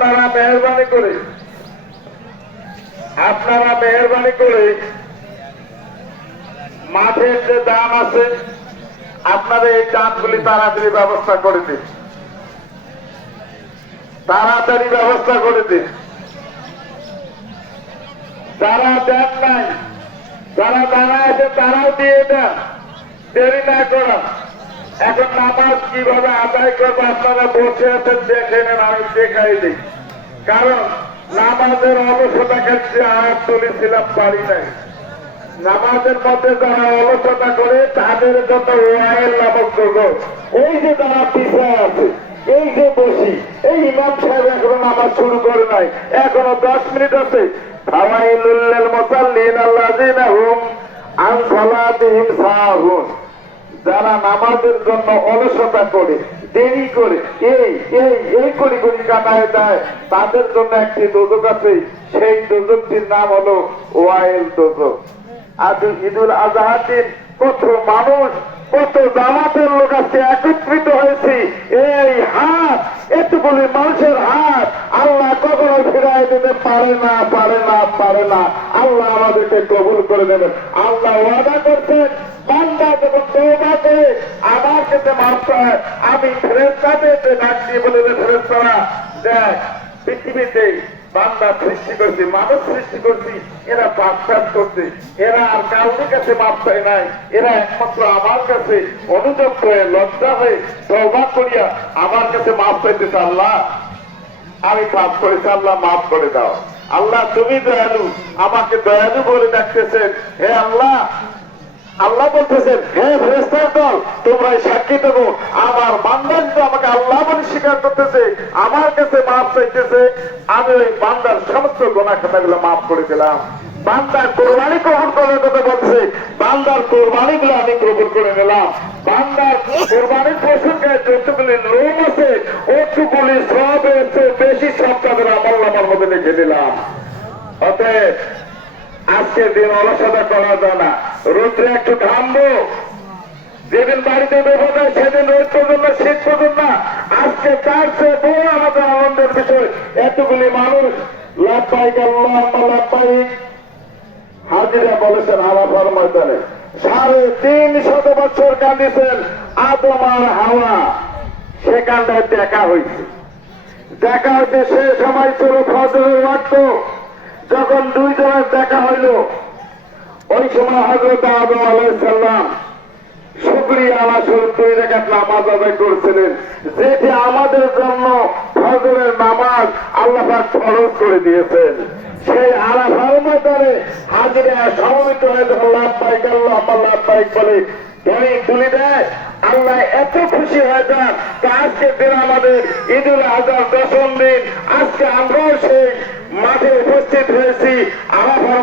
আপনারা মেহরবানি করে মাঠের যে দাম আছে আপনারা এই দামগুলি তাড়াতাড়ি ব্যবস্থা করে দিন, যারা দেন নাই, যারা দানা আছে তারাও দিয়ে দেন, দেরি না করেন। এখন নামাজ কিভাবে আদায় করবো আপনারা বসে আছেন, দেখে নেন, আমি দেখাই দিই। কারণ নামাজের অলসতা ক্ষেত্রে আয়াত তুলেছিলাম, পারি নাই। নামাজের মধ্যে যারা অলসতা করে তাদের যত ওয়াইল নামক জগৎ, এই যে তারা পিছায় আছে, এই যে বসি, এই ইমাম সাহেব এখনো নামাজ শুরু করে নাই, এখনো 10 মিনিট আছে। ফাওয়াইলুল লিল মুসাল্লিন আল্লাযিনা হুম আন সালাতিহিম সাহুন, যারা নামাজের জন্য অলসতা করে, দেরি করে, এই করি কাটায় দেয়, তাদের জন্য একটি দোজক আছে, সেই দোজকটির নাম হলো ওয়াইল দোজক। আর ঈদুল আজহার দিন কত মানুষ, কত জামাতের লোক আজকে একত্রিত হয়েছি, এই হাত, এতগুলি মানুষের হাত আল্লাহ কখনো ফিরাই দিতে পারে না। আল্লাহ আমাদেরকে কবুল করে দেবেন। আল্লাহ ওয়াদা করছেন, বান্দা যখন তওবা করে আমার কাছে মাফ চায়, আমি ফেরেশতাদেরকে ডাক দিয়ে বলে, ফেরেশতারা দেখ, পৃথিবীতে বান্দা সৃষ্টি করছি, মানুষ সৃষ্টি করছি, এরা পাপ করছে, এরা আর কাউকে কাছে মাপ চায় নাই, এরা একমাত্র আমার কাছে অনুযুক্ত হয়ে, লজ্জা হয়ে, তওবা করিয়া আমার কাছে মাপ চাইতেছে। আল্লাহ, আমি পাপ করেছি, আল্লাহ মাফ করে দাও। আল্লাহ তুমি দয়ালু, আমাকে দয়ালু বলে ডাকতেছেন। হে আল্লাহ, আল্লাহ বলতেছেন, হে ফেরেশতার দল, তোমরা সাক্ষী দেবো, আমার বান্দার তো আমাকে আল্লাহ বলে স্বীকার করতেছে, আমার কাছে মাফ চাইতেছে, আমি ওই বান্দার সমস্ত গুনাহ খাতাগুলো মাফ করে দিলাম। বান্দার কোরবানি কবুল করার কথা বলছে, বান্দার কোরবানি গুলো আমি কবুল করে নিলাম। বান্দার কোরবানির পশুর গায়ে যতগুলি লোম আছে, অতগুলি সব এসে বেশি সব তাদের আমল নামার মধ্যে লিখে দিলাম। অতএব আজকের দিন অলসতা করা যায় না, রোদ্রে একটু ঘামবো, যেদিন বাড়িতে বের হয় সেদিন রোদ পর্যন্ত, শীত পর্যন্ত না। আজকে তার চেয়ে বড় আমাদের আনন্দের বিষয়, এতগুলি মানুষ লাব্বাইক আল্লাহুম্মা লাব্বাইক হাজিরা বলেছেন আরাফার ময়দানে। 350 বছর কাঁদিয়েছেন আদম আর হাওয়া, সেখানটায় দেখা হয়েছে। সে সময় ছিল ফজরের ওয়াক্ত, যখন দুইজনের দেখা হইল, ওই সময় হযরত আদম আলাইহিস সালাম শুকরিয়া আল্লাহ স্বরূপ 2 রাকাত নামাজ আদায় করেছিলেন, যেটি আমাদের জন্য ফজরের নামাজ আল্লাহ পাক ফরজ করে দিয়েছেন। সেই আরাফার ময়দানে হাজিরা সমবেত হয়ে যখন লাব্বাইক আল্লাহুম্মা লাব্বাইক বলে ধ্বনি তুলে দেয়, আল্লাহ এত খুশি হয়ে যান। আজকের দিন আমাদের ঈদুল আজহার 10ম দিন, আজকে আমরাও সেই মাঠে উপস্থিত হয়েছি, আরাফার